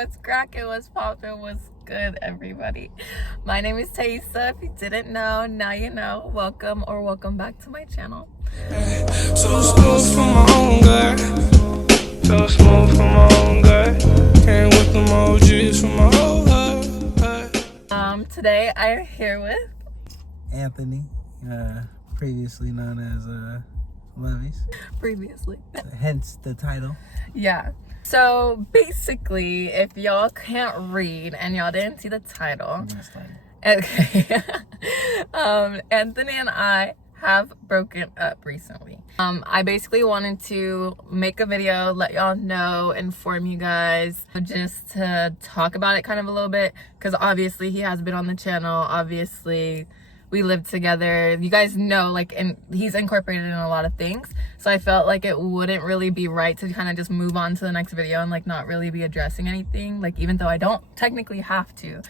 What's cracking? What's popping? What's good, everybody? My name is Tches. If you didn't know, now you know. Welcome or welcome back to my channel. So smooth for my own girl. So smooth for my own girl. Came with them OGs for my whole heart. Today I am here with Anthony, previously known as Levy's. previously. Hence the title. Yeah. So basically, if y'all can't read and y'all didn't see the title, okay. Anthony and I have broken up recently. I basically wanted to make a video, let y'all know, inform you guys, just to talk about it kind of a little bit, because obviously he has been on the channel. Obviously we live together, you guys know, like, and he's incorporated in a lot of things, so I felt like it wouldn't really be right to kind of just move on to the next video and like not really be addressing anything. Like, even though I don't technically have to,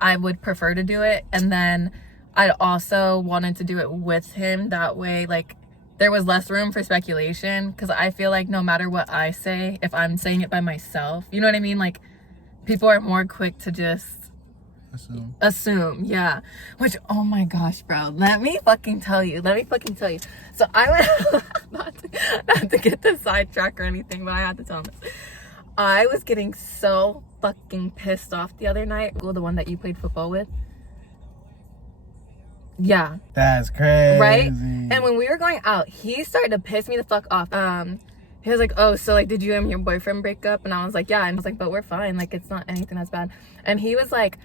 I would prefer to do it. And then I also wanted to do it with him, that way like there was less room for speculation, because I feel like no matter what I say, if I'm saying it by myself, you know what I mean, like people are more quick to just assume, yeah. Which, oh my gosh, bro, let me fucking tell you. So I went not to get the sidetrack or anything, but I had to tell him this. I was getting so fucking pissed off the other night. The one that you played football with. Yeah. That's crazy. Right? And when we were going out, he started to piss me the fuck off. He was like, oh, so like, did you and your boyfriend break up? And I was like, yeah. And I was like, but we're fine. Like, it's not anything that's bad. And he was like,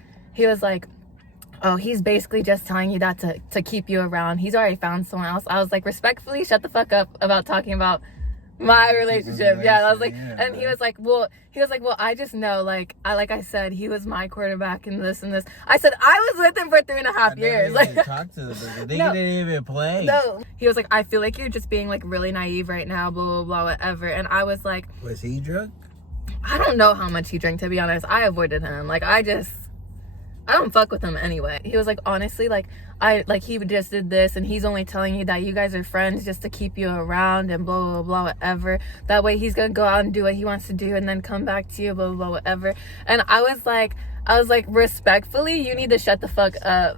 oh, he's basically just telling you that to keep you around. He's already found someone else. I was like, respectfully, shut the fuck up about talking about my relationship. Yeah, I was like, yeah, and he was like, well, I just know, like I said, he was my quarterback and this and this. I said, I was with him for 3.5 years. Like, talk to the they didn't even play. No, he was like, I feel like you're just being like really naive right now, blah blah blah, whatever. And I was like, was he drunk? I don't know how much he drank, to be honest. I avoided him. Like, I don't fuck with him anyway. He was like, honestly, like, he just did this and he's only telling you that you guys are friends just to keep you around and blah blah blah, whatever. That way he's gonna go out and do what he wants to do and then come back to you, blah blah blah, whatever. And I was like, respectfully, you need to shut the fuck up.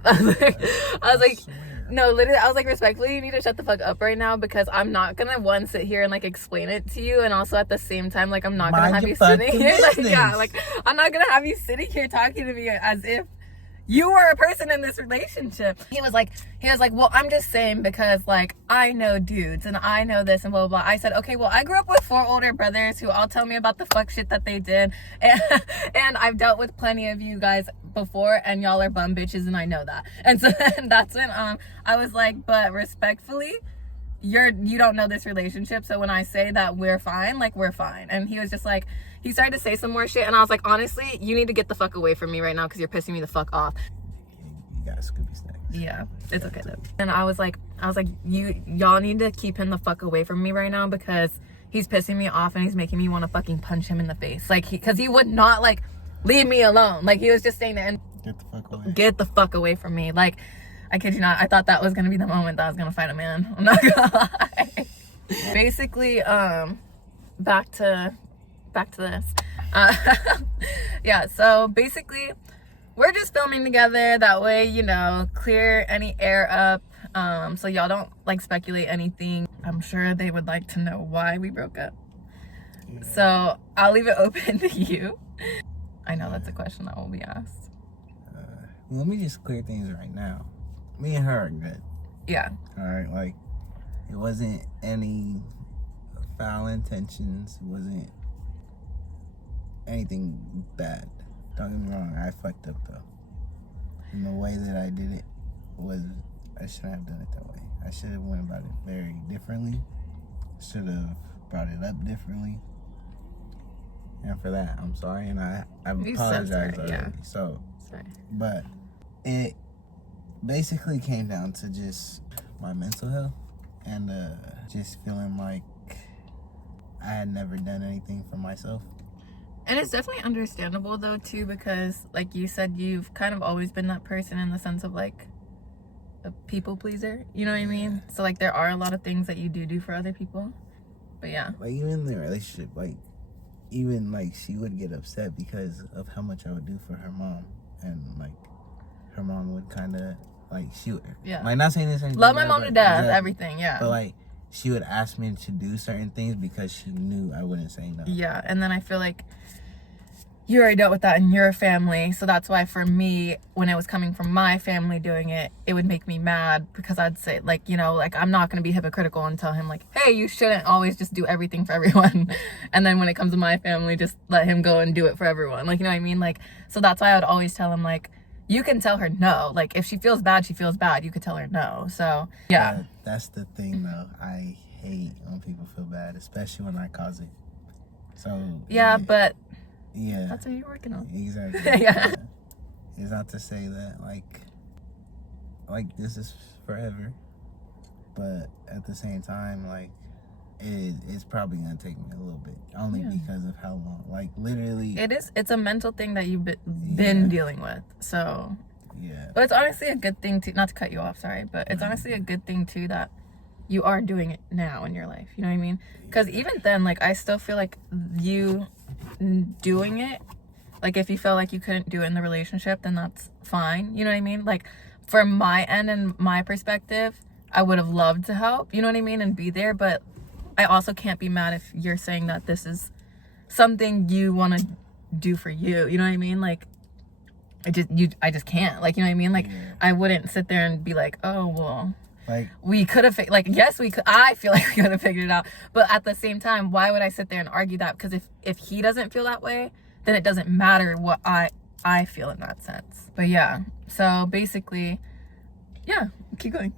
No, literally, I was like, respectfully, you need to shut the fuck up right now, because I'm not gonna sit here and like explain it to you, and also at the same time, like, I'm not gonna have you sitting here like, yeah, like, I'm not gonna have you sitting here talking to me as if you were a person in this relationship. He was like, well, I'm just saying, because like, I know dudes and I know this and blah blah blah. I said, okay, well, I grew up with 4 older brothers who all tell me about the fuck shit that they did, and I've dealt with plenty of you guys before, and y'all are bum bitches, and I know that. And so then that's when I was like, but respectfully, you don't know this relationship, so when I say that we're fine, like, we're fine. And he was just like, he started to say some more shit, and I was like, honestly, you need to get the fuck away from me right now, because you're pissing me the fuck off. You got Scooby snacks. Yeah, it's okay though. And I was like, y'all need to keep him the fuck away from me right now, because he's pissing me off and he's making me want to fucking punch him in the face. Like, because he would not like leave me alone. Like, he was just saying that, and get the fuck away from me. Like, I kid you not, I thought that was gonna be the moment that I was gonna fight a man. I'm not gonna lie. Basically, back to this. Yeah, so basically we're just filming together, that way, you know, clear any air up, so y'all don't like speculate anything. I'm sure they would like to know why we broke up. Yeah. So I'll leave it open to you. I know that's a question that will be asked. Well, let me just clear things right now. Me and her are good. Yeah. All right, like, it wasn't any foul intentions. It wasn't anything bad. Don't get me wrong, I fucked up though. And the way that I did it was, I shouldn't have done it that way. I should have went about it very differently. Should have brought it up differently. And for that, I'm sorry, and I apologize already. Yeah. So, sorry. But it basically came down to just my mental health and just feeling like I had never done anything for myself. And it's definitely understandable though too, because like you said, you've kind of always been that person in the sense of like a people pleaser, you know what I mean? So like, there are a lot of things that you do for other people, but yeah. Like, even in the relationship, like, even like she would get upset because of how much I would do for her mom, and like her mom would kind of like she would, like, not saying this anything love my bad, mom but to death, exactly. everything, yeah. But like she would ask me to do certain things because she knew I wouldn't say no. Yeah, and then I feel like you already dealt with that in your family, so that's why for me, when it was coming from my family doing it, it would make me mad because I'd say, like, you know, like, I'm not going to be hypocritical and tell him, like, hey, you shouldn't always just do everything for everyone. And then when it comes to my family, just let him go and do it for everyone. Like, you know what I mean? Like, so that's why I would always tell him, like, you can tell her no. Like, if she feels bad, she feels bad. You could tell her no. So, yeah. That's the thing, though. I hate when people feel bad, especially when I cause it. So, Yeah, but yeah, that's what you're working on. Exactly. Yeah. It's not to say that like this is forever, but at the same time, like it's probably gonna take me a little bit, only because of how long. Like literally, It's a mental thing that you've been dealing with. So yeah. But it's honestly a good thing to, not to cut you off, sorry, but it's honestly a good thing too that you are doing it now in your life. You know what I mean? Because even then, like, I still feel like you doing it, like, if you felt like you couldn't do it in the relationship, then that's fine. You know what I mean? Like, from my end and my perspective, I would have loved to help, you know what I mean, and be there. But I also can't be mad if you're saying that this is something you want to do for you. You know what I mean? Like, I just can't. Like, you know what I mean? Like, I wouldn't sit there and be like, oh, well, like, we could have, like, yes, we could. I feel like we could have figured it out. But at the same time, why would I sit there and argue that? Because if he doesn't feel that way, then it doesn't matter what I feel in that sense. But yeah, so basically, yeah, keep going.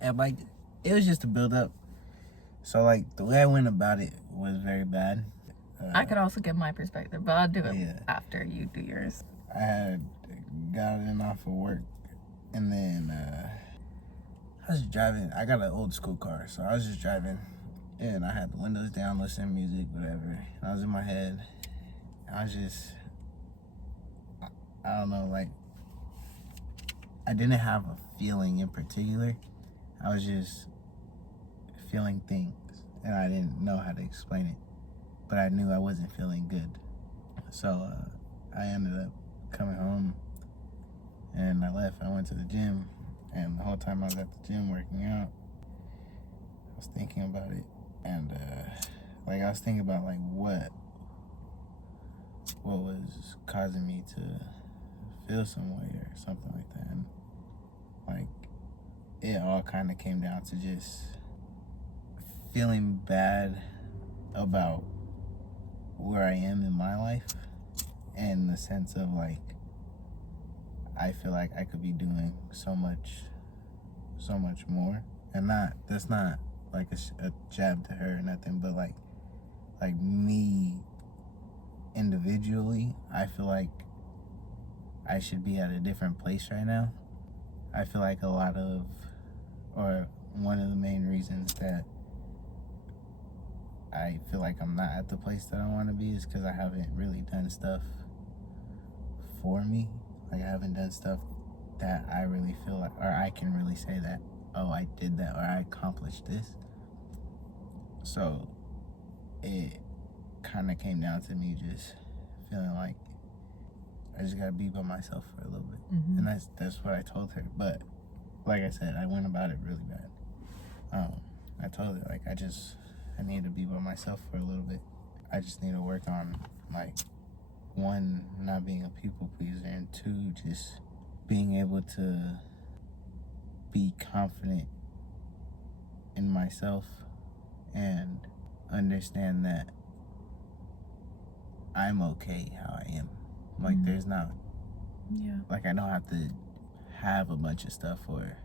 And like, it was just a build up. So like, the way I went about it was very bad. I could also give my perspective, but I'll do it after you do yours. I had gotten off of work, and then I was driving. I got an old school car, so I was just driving, and I had the windows down, listening to music, whatever. And I was in my head. I was just, I don't know, like, I didn't have a feeling in particular. I was just feeling things, and I didn't know how to explain it. But I knew I wasn't feeling good. So I ended up coming home, and I left. I went to the gym, and the whole time I was at the gym working out, I was thinking about it. And like, I was thinking about like what was causing me to feel some way or something like that. And like, it all kind of came down to just feeling bad about where I am in my life, and the sense of like, I feel like I could be doing so much more. And that's not like a jab to her or nothing, but like me individually, I feel like I should be at a different place right now. I feel like one of the main reasons that I feel like I'm not at the place that I want to be is because I haven't really done stuff for me. Like, I haven't done stuff that I really feel like, or I can really say that, oh, I did that, or I accomplished this. So it kind of came down to me just feeling like I just gotta be by myself for a little bit. Mm-hmm. And that's what I told her. But like I said, I went about it really bad. I told her, like, I need to be by myself for a little bit. I just need to work on, like, one, not being a people pleaser, and two, just being able to be confident in myself and understand that I'm okay how I am. Like, there's not, like, I don't have to have a bunch of stuff or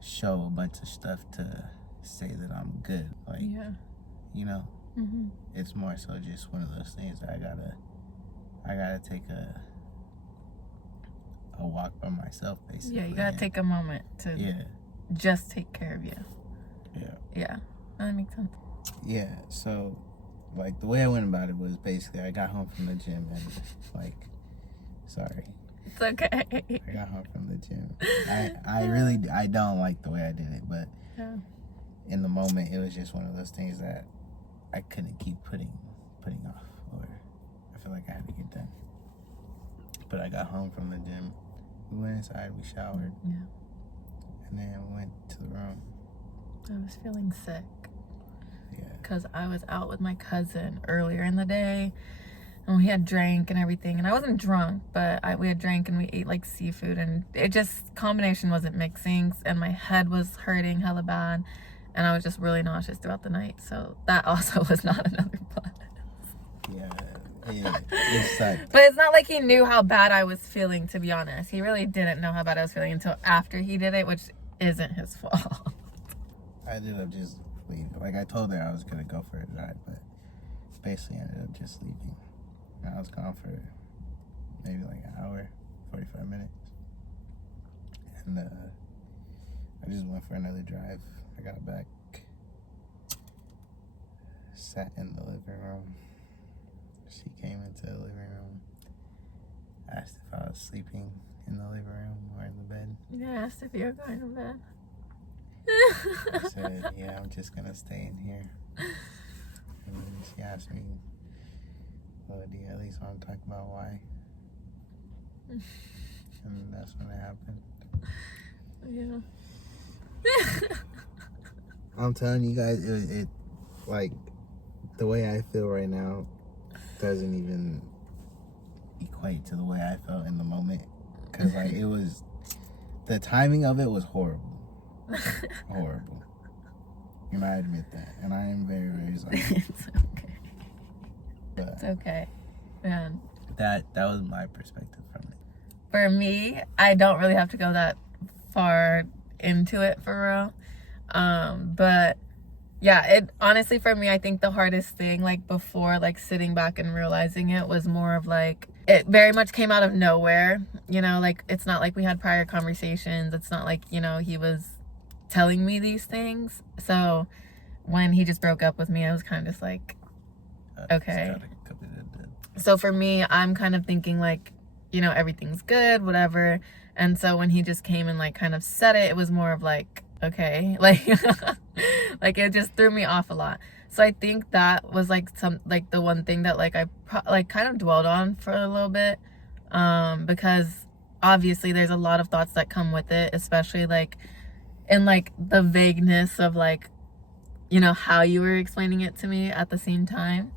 show a bunch of stuff to say that I'm good. Like, you know, it's more so just one of those things that I gotta take a walk by myself, basically. Yeah, you gotta take a moment to just take care of you. Yeah, that makes sense. Yeah, so like, the way I went about it was basically I got home from the gym and like, sorry. It's okay. I got home from the gym. I don't like the way I did it, but in the moment, it was just one of those things that I couldn't keep putting off, or I feel like I had to get done. But I got home from the gym. We went inside, we showered. Yeah. And then we went to the room. I was feeling sick. Yeah. Because I was out with my cousin earlier in the day. And we had drank and everything. And I wasn't drunk, but we had drank and we ate like seafood. And it just, combination wasn't mixing. And my head was hurting hella bad. And I was just really nauseous throughout the night. So that also was not another plus. Yeah. It sucked. But it's not like he knew how bad I was feeling, to be honest. He really didn't know how bad I was feeling until after he did it, which isn't his fault. I ended up just leaving. Like, I told her I was going to go for a drive, but basically ended up just leaving. And I was gone for maybe like an hour, 45 minutes. And I just went for another drive. I got back, sat in the living room. She came into the living room, asked if I was sleeping in the living room or in the bed. Yeah, I asked if you were going to bed. I said, yeah, I'm just going to stay in here. And then she asked me, well, do you at least want to talk about why? And that's when it happened. Yeah. I'm telling you guys, it like, the way I feel right now doesn't even equate to the way I felt in the moment. Because, like, it was, the timing of it was horrible. Horrible. And I admit that. And I am very, very sorry. It's okay. But It's okay. Man. that was my perspective from it. For me, I don't really have to go that far into it for real. But yeah, it honestly, for me, I think the hardest thing, like, before, like, sitting back and realizing it was more of like, it very much came out of nowhere, you know, like, it's not like we had prior conversations. It's not like, you know, he was telling me these things. So when he just broke up with me, I was kind of just like, okay. So for me, I'm kind of thinking like, you know, everything's good, whatever. And so when he just came and like kind of said it, it was more of like, okay, like, like it just threw me off a lot. So I think that was like the one thing that like I kind of dwelled on for a little bit, because obviously there's a lot of thoughts that come with it, especially like in like the vagueness of like, you know, how you were explaining it to me at the same time.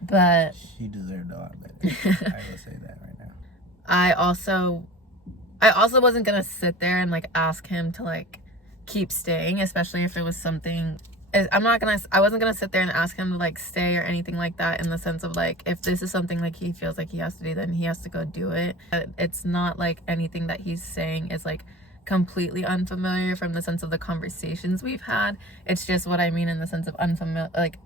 But she deserved a lot better. I will say that right now. I also wasn't gonna sit there and like ask him to like keep staying, especially if it was something. I wasn't gonna sit there and ask him to like stay or anything like that, in the sense of like, if this is something like he feels like he has to do, then he has to go do it. It's not like anything that he's saying is like completely unfamiliar from the sense of the conversations we've had. It's just what I mean in the sense of unfamiliar, like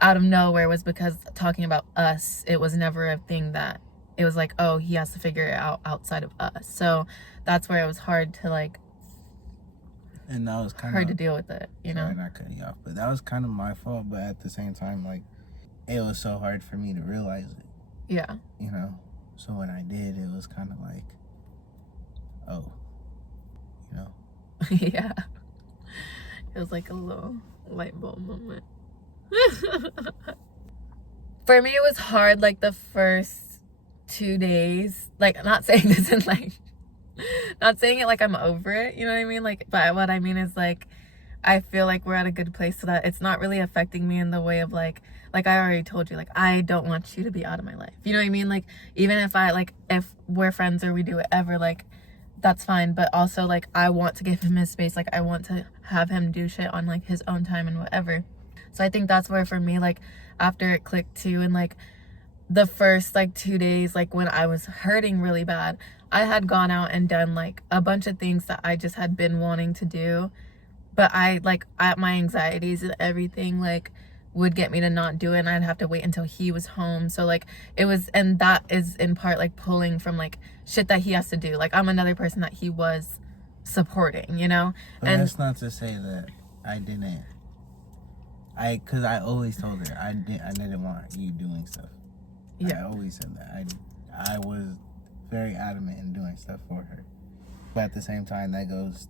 out of nowhere, was because talking about us, it was never a thing that it was like, oh, he has to figure it out outside of us. So that's where it was hard to like, and that was kind hard of to deal with it, you know. Sorry, not cutting you off, but that was kind of my fault. But at the same time, like, it was so hard for me to realize it. Yeah. You know. So when I did, it was kind of like, oh, you know. Yeah. It was like a little light bulb moment. For me, it was hard like the first 2 days. Like, not saying this in like, not saying it like I'm over it, you know what I mean? Like, but what I mean is like, I feel like we're at a good place so that it's not really affecting me in the way of like I already told you, like, I don't want you to be out of my life. You know what I mean? Like, even if if we're friends or we do whatever, like, that's fine. But also, like, I want to give him his space. Like, I want to have him do shit on like his own time and whatever. So I think that's where for me, like, after it clicked too, and like the first like 2 days, like when I was hurting really bad, I had gone out and done like a bunch of things that I just had been wanting to do, but my anxieties and everything like would get me to not do it, and I'd have to wait until he was home. So like it was, and that is in part like pulling from like shit that he has to do. Like, I'm another person that he was supporting, you know. But and that's not to say that I didn't. Because I always told her I didn't want you doing stuff. Yeah. I always said that. I was very adamant in doing stuff for her. But at the same time, that goes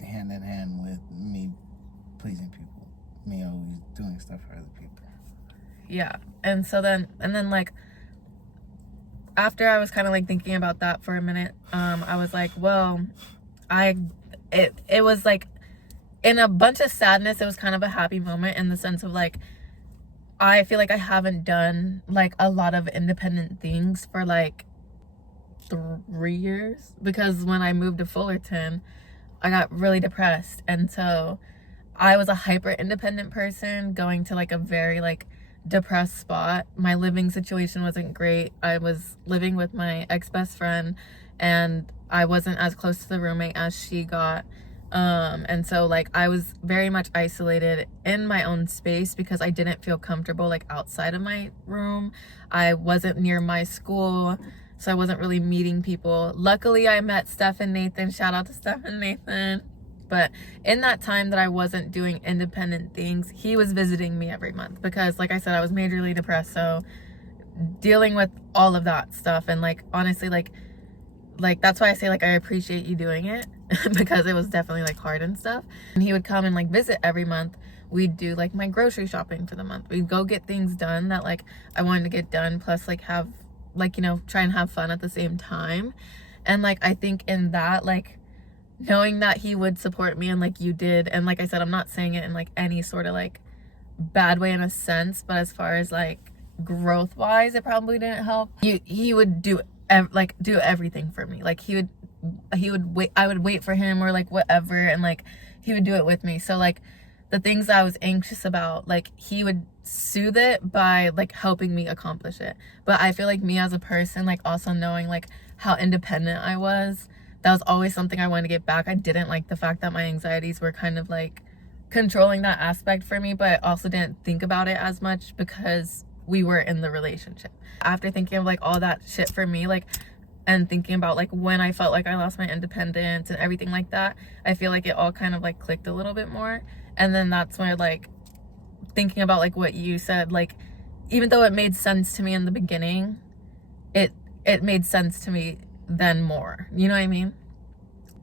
hand in hand with me pleasing people. me always doing stuff for other people. Yeah. And then like, after I was kind of like thinking about that for a minute, I was like, well, it was like, in a bunch of sadness, it was kind of a happy moment in the sense of like, I feel like I haven't done like a lot of independent things for like 3 years, because when I moved to Fullerton, I got really depressed, and so I was a hyper independent person going to like a very like depressed spot. My living situation wasn't great. I was living with my ex-best friend, and I wasn't as close to the roommate as she got. And so like I was very much isolated in my own space because I didn't feel comfortable like outside of my room. I wasn't near my school, so I wasn't really meeting people. Luckily I met Steph and Nathan. Shout out to Steph and Nathan. But in that time that I wasn't doing independent things, he was visiting me every month because, like I said, I was majorly depressed. So dealing with all of that stuff, and like honestly, like that's why I say like I appreciate you doing it because it was definitely like hard and stuff. And he would come and like visit every month. We'd do like my grocery shopping for the month. We'd go get things done that like I wanted to get done, plus like have like, you know, try and have fun at the same time. And like I think in that, like knowing that he would support me, and like you did, and like I said, I'm not saying it in like any sort of like bad way in a sense, but as far as like growth wise, it probably didn't help. He would do everything for me. Like he would wait, I would wait for him or like whatever, and like he would do it with me. So like the things I was anxious about, like he would soothe it by like helping me accomplish it. But I feel like me as a person, like also knowing like how independent I was, that was always something I wanted to get back. I didn't like the fact that my anxieties were kind of like controlling that aspect for me, but I also didn't think about it as much because we were in the relationship. After thinking of like all that shit for me, like, and thinking about like when I felt like I lost my independence and everything like that, I feel like it all kind of like clicked a little bit more. And then that's when like thinking about like what you said, like even though it made sense to me in the beginning, it made sense to me then more, you know what I mean?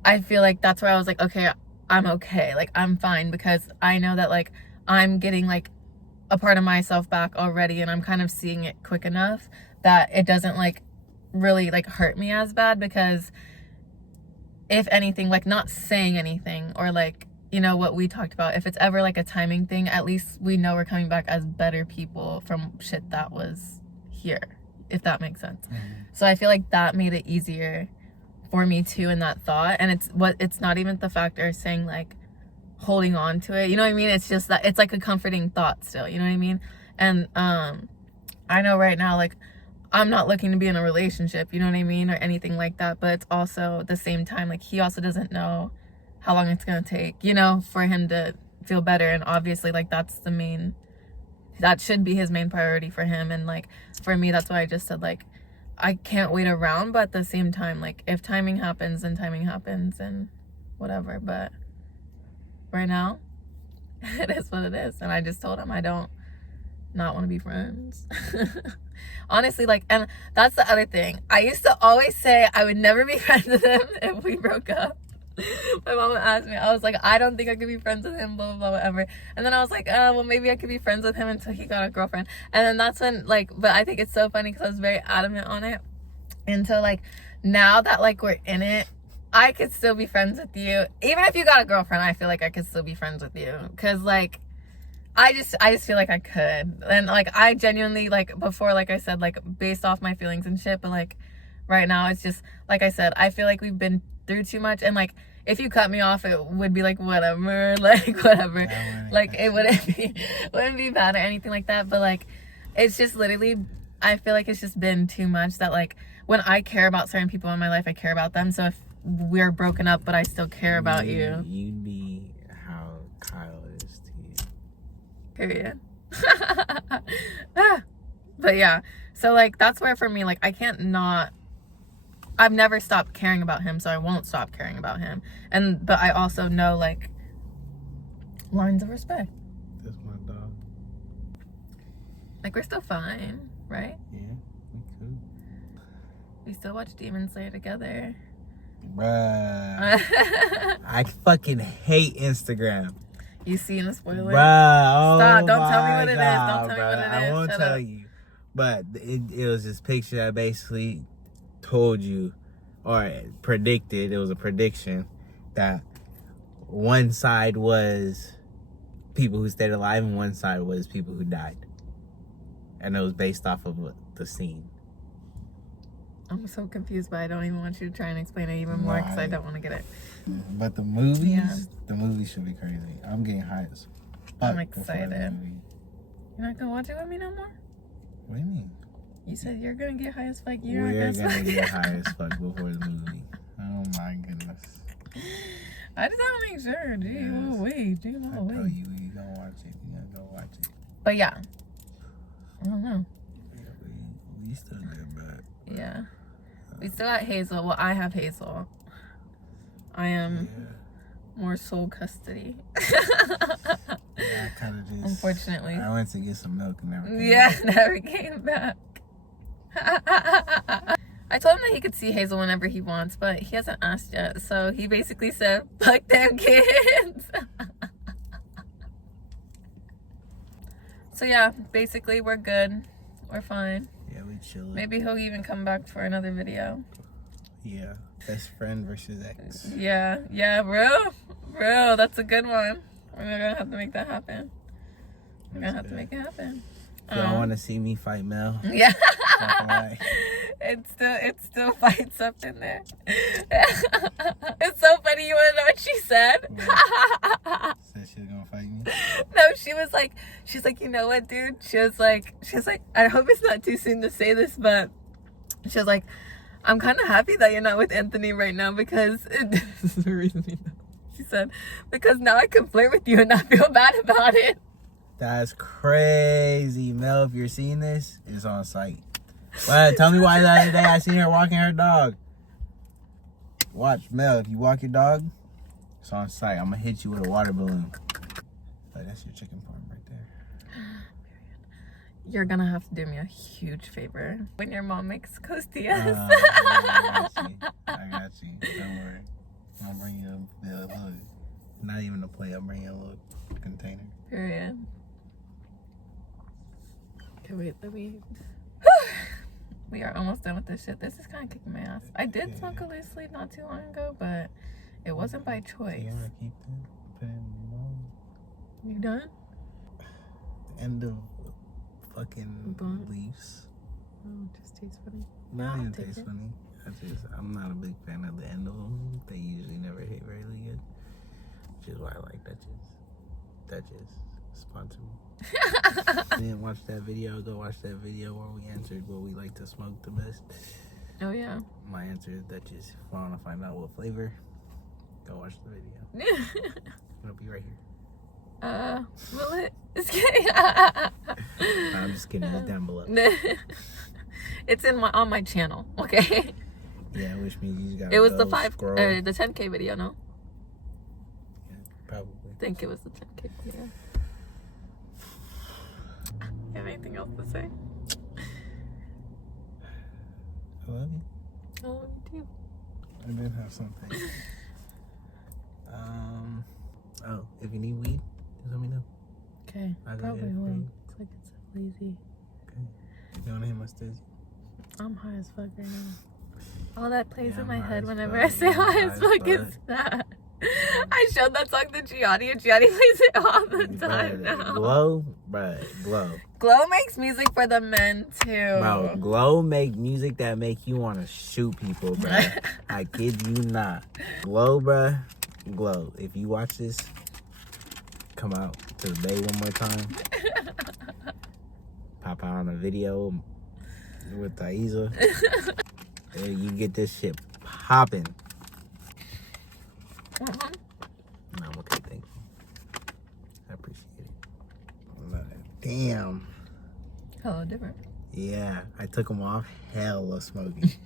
I feel like that's where I was like, okay, I'm okay, like I'm fine, because I know that like I'm getting like a part of myself back already, and I'm kind of seeing it quick enough that it doesn't like really like hurt me as bad. Because if anything, like not saying anything or like, you know, what we talked about, if it's ever like a timing thing, at least we know we're coming back as better people from shit that was here, if that makes sense. So I feel like that made it easier for me too in that thought. And it's not even the factor of saying like holding on to it, you know what I mean? It's just that it's like a comforting thought still, you know what I mean? And I know right now like I'm not looking to be in a relationship, you know what I mean, or anything like that, but it's also at the same time like he also doesn't know how long it's gonna take, you know, for him to feel better. And obviously like that should be his main priority for him. And like for me, that's why I just said like I can't wait around, but at the same time, like if timing happens, then timing happens and whatever. But right now it is what it is. And I just told him I don't not want to be friends. Honestly, like, and that's the other thing. I used to always say I would never be friends with him if we broke up. My mom asked me, I was like, I don't think I could be friends with him, blah blah blah, whatever. And then I was like, well, maybe I could be friends with him until he got a girlfriend. And then that's when like, but I think it's so funny because I was very adamant on it. And so like now that like we're in it, I could still be friends with you. Even if you got a girlfriend, I feel like I could still be friends with you. Cause like I just feel like I could. And like I genuinely like before, like I said, like based off my feelings and shit, but like right now it's just like I said, I feel like we've been through too much. And like if you cut me off, it would be like whatever, like whatever, like it wouldn't be bad or anything like that. But like it's just literally, I feel like it's just been too much that like when I care about certain people in my life, I care about them. So if we're broken up but I still care about you, you'd be how Kyle is to you, period. But yeah, so like that's where for me, like I can't not, I've never stopped caring about him, so I won't stop caring about him. But I also know like lines of respect. That's my dog. Like we're still fine, right? Yeah, we could. We still watch Demon Slayer together. Bruh. I fucking hate Instagram. You seen the spoiler? Bruh, Stop! oh Don't tell me my what it is. God, Don't tell me bruh. what it is. I won't Shut tell up. you. But it was this picture that basically told you, or predicted, it was a prediction, that one side was people who stayed alive and one side was people who died. And it was based off of the scene. I'm so confused, but I don't even want you to try and explain it even more because I don't want to get it. But the movies, the movie should be crazy. I'm getting high as fuck. I'm excited. You're not gonna watch it with me no more? What do you mean? You said you're gonna get high as fuck. We're gonna get high as fuck before the movie. Oh my goodness. I just want to make sure. Gee, Yes. wait. I tell you, you gonna watch it. You gotta go watch it. But yeah. I don't know. Yeah, we still good, but Yeah. We still got Hazel. Well, I have Hazel. I am more sole custody. Yeah, I kind of just. Unfortunately. I went to get some milk and everything. Yeah, never came back. I told him that he could see Hazel whenever he wants, but he hasn't asked yet. So he basically said, fuck them kids. So yeah, basically we're good. We're fine. Yeah, we chilling. Maybe he'll even come back for another video. Yeah, best friend versus ex. Yeah, bro, that's a good one. We're gonna have to make that happen. We're gonna have to make it happen. Y'all want to see me fight Mel? Yeah. Like, It still fights up in there. It's so funny. You wanna know what she said? said she was gonna fight me. No, she's like, you know what, dude? She was like, I hope it's not too soon to say this, but she was like, I'm kind of happy that you're not with Anthony right now because this is the reason. She said, because now I can flirt with you and not feel bad about it. That's crazy, Mel. If you're seeing this, it's on site. Well, tell me why the other day I seen her walking her dog. Watch, Mel. If you walk your dog, it's on site. I'm gonna hit you with a water balloon. But that's your chicken farm right there. You're gonna have to do me a huge favor when your mom makes costillas. I got you. Don't worry. I'll bring you a little, not even a plate. I'll bring you a little container. Period. Okay, wait, let me. We are almost done with this shit. This is kind of kicking my ass. I did smoke a loose leaf not too long ago, but it wasn't by choice. You wanna keep that? Put it in the bowl. You done? The end of fucking Blunt? leaves. Oh, it just tastes funny. Not I'll even take taste it. funny. I'm not a big fan of the end of them. They usually never hit really good. Which is why I like Dutchess. Sponsor me. Didn't watch that video, go watch that video where we answered what we like to smoke the best. Oh, yeah. My answer is Dutchess. If you want to find out what flavor, go watch the video. It'll be right here. Will it? Just kidding. I'm just kidding. It's down below. It's on my channel, okay? Yeah, which means you just gotta It was go the scroll. the 10K video, no? Yeah, probably. I think it was the 10K video. You have anything else to say? I love you. I love you too. I did have something. Oh, if you need weed, just let me know. Okay, I got probably it. will. Looks like it's so lazy. Okay. You wanna hit my stizzy? I'm high as fuck right now. All that plays Yeah, in my I'm high head as whenever fuck. I say Yeah, high I'm as high as fuck is fuck. that. I showed that song to Gianni and Gianni plays it all the time now. Glow, bruh, Glow. Glow makes music for the men too. Bro, Glow make music that make you want to shoot people, bruh. I kid you not. Glow, bruh. Glow. If you watch this, come out to the bay one more time. Pop out on a video with Thaisa. And you get this shit popping. No, I'm okay, thank you. I appreciate it. Damn. Hello, different. Yeah, I took them off. Hella smoky.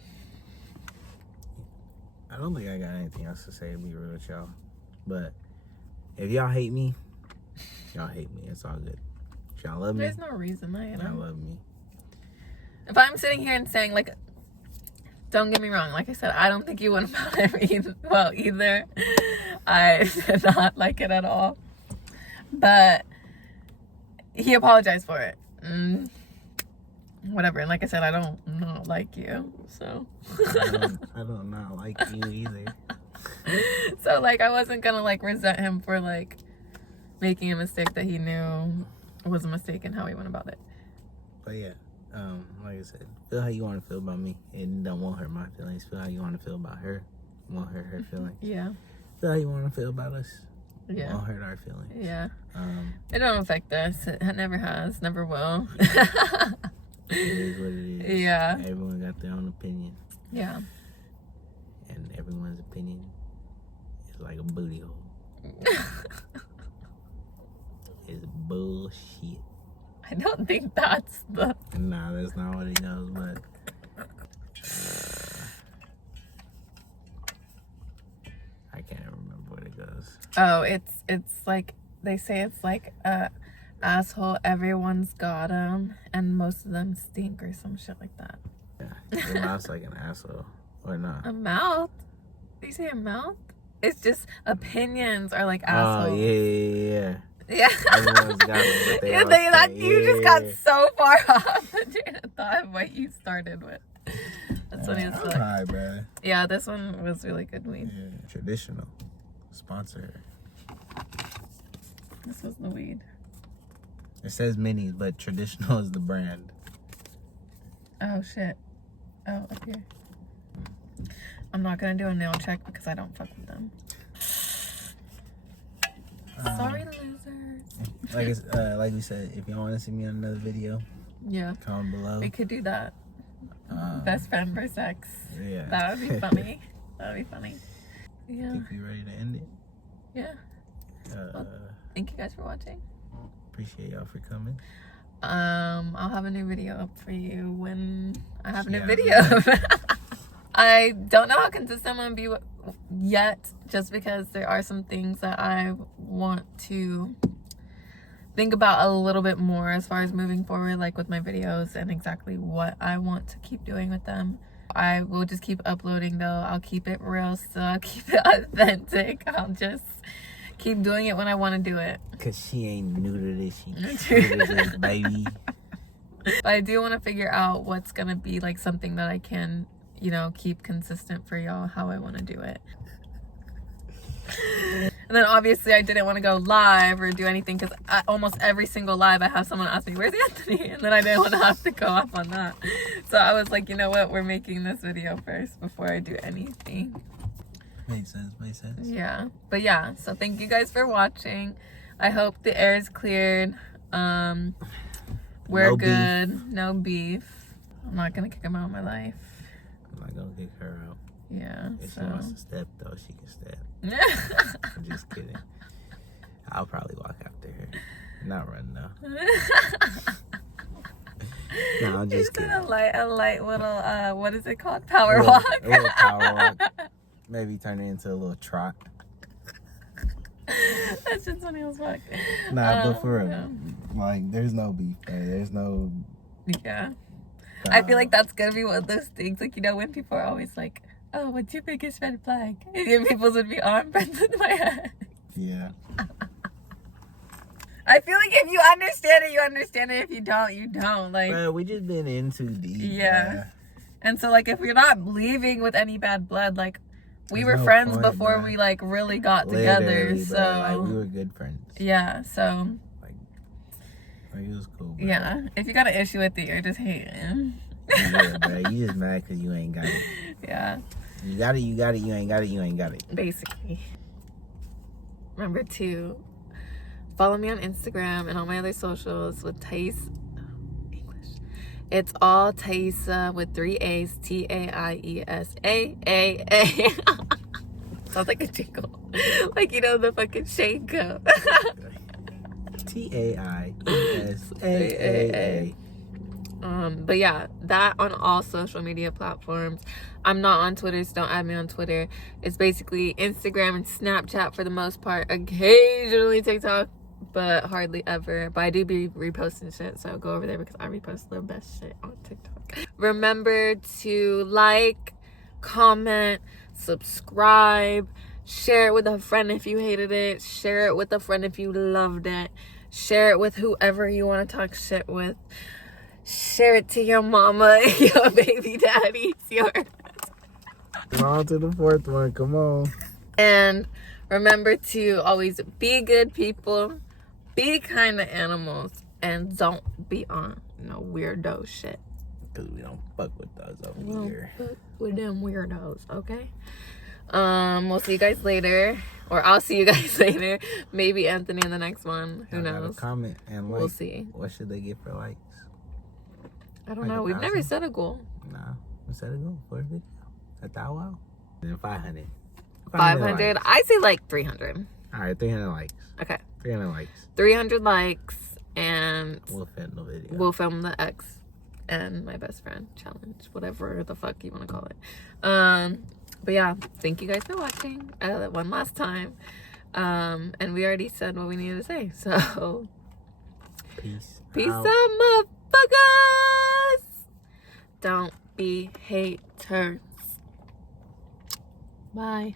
I don't think I got anything else to say, to be real with y'all. But if y'all hate me, y'all hate me. It's all good. If y'all love me, There's no reason I y'all love me. If I'm sitting here and saying, like, don't get me wrong, like I said, I don't think you would have found it either. I did not like it at all. But he apologized for it. Whatever. And like I said, I don't not like you, so I don't not like you either. So like I wasn't gonna like resent him for like making a mistake that he knew was a mistake in how he went about it. But yeah, like I said, feel how you want to feel about me, and don't want hurt my feelings. Feel how you want to feel about her, won't hurt her feelings. Yeah. Feel how you want to feel about us, Yeah. won't hurt our feelings. Yeah. It don't affect us. It never has, never will. It is what it is. Yeah. Everyone got their own opinion. Yeah. And everyone's opinion is like a booty hole. It's bullshit. I don't think that's the... Nah, that's not what he knows, but... I can't remember what it goes. Oh, it's like, they say it's like asshole, everyone's got 'em, and most of them stink or some shit like that. Yeah, your mouth's like an asshole. Or not. A mouth? Did you say a mouth? It's just opinions are like Oh, assholes. yeah. Yeah. Everyone's got it, but they Yeah, all that stink. you just got so far off the train of thought of what you started with. That's funny as fuck. Hi, bro. Yeah, this one was really good weed. Yeah, traditional. Sponsor. This was the weed. It says minis, but traditional is the brand. Oh shit. Oh, up here. I'm not gonna do a nail check because I don't fuck with them. Sorry, losers. Like we said, if y'all want to see me on another video, Yeah, comment below. we could do that. Best friend versus ex. Yeah. That would be funny. That would be funny. I Yeah. think we ready to end it. Yeah. Thank you guys for watching. Appreciate y'all for coming. I'll have a new video up for you when I have a new Yeah, video. I don't know how consistent I'm gonna be yet, just because there are some things that I want to think about a little bit more as far as moving forward, like with my videos and exactly what I want to keep doing with them. I will just keep uploading though. I'll keep it real still. I'll keep it authentic. I'll just keep doing it when I want to do it. Cause she ain't new to this. She new to this, baby. But I do want to figure out what's gonna be like something that I can, you know, keep consistent for y'all, how I want to do it. And then obviously I didn't want to go live or do anything because almost every single live I have someone ask me, where's Anthony? And then I didn't want to have to go off on that. So I was like, you know what, we're making this video first before I do anything. Makes sense, makes sense. Yeah, but yeah, so thank you guys for watching. I hope the air is cleared. We're No good. beef. No beef. I'm not gonna kick him out of my life. I'm not gonna kick her out. Yeah, If so she wants to step though, she can step. I'm just kidding. I'll probably walk after her. Not run though. No, I'm just kidding. a light little what is it called? Power walk. A little power walk. Maybe turn it into a little trot. That's just funny as fuck. Nah, but for real, yeah. like, there's no beef there. There's no. Yeah. I feel like that's gonna be one of those things, like, you know, when people are always like, oh, what's your biggest red flag? And people's would be, oh, I'm friends with my ex. Yeah. I feel like if you understand it, you understand it. If you don't, you don't. Like, Bro, we just been in too deep. yeah. And so, like, if we're not leaving with any bad blood, like, we There's were no friends point, before bro. we, like, really got Literally, together. bro, So, like, we were good friends. yeah. So, Like, it was cool. Bro. yeah. If you got an issue with it, you're just hating. Yeah, bro. You just mad because you ain't got it. Yeah. You got it, you got it. You ain't got it, you ain't got it. Basically. Remember to follow me on Instagram and all my other socials with Thais. English. It's all Thaisa with 3 A's. Taiesa. Sounds like a jingle. Like, you know, the fucking shake up. Taiesa. But yeah, that on all social media platforms. I'm not on Twitter, so don't add me on Twitter. It's basically Instagram and Snapchat for the most part. Occasionally TikTok, but hardly ever. But I do be reposting shit, so go over there because I repost the best shit on TikTok. Remember to like, comment, subscribe, Share it with a friend if you hated it. Share it with a friend if you loved it. Share it with whoever you want to talk shit with. Share it to your mama, your baby daddies, your... On to the fourth one. Come on. And remember to always be good people. Be kind to animals. And don't be on no weirdo shit. Because we don't fuck with those over here. Fuck with them weirdos, okay? We'll see you guys later. Or I'll see you guys later. Maybe Anthony in the next one. Who knows? Comment and like. We'll see. What should they get for likes? I don't know. We've never set a goal. Nah. We set a goal for a video. At that wow. Then 500. 500. Likes. I say like 300. All right, 300 likes. Okay. 300 likes. 300 likes. And We'll film the video. we'll film the X and my best friend challenge. Whatever the fuck you want to call it. But yeah, thank you guys for watching one last time. And we already said what we needed to say. So, Peace out, motherfuckers. Don't be haters. Bye.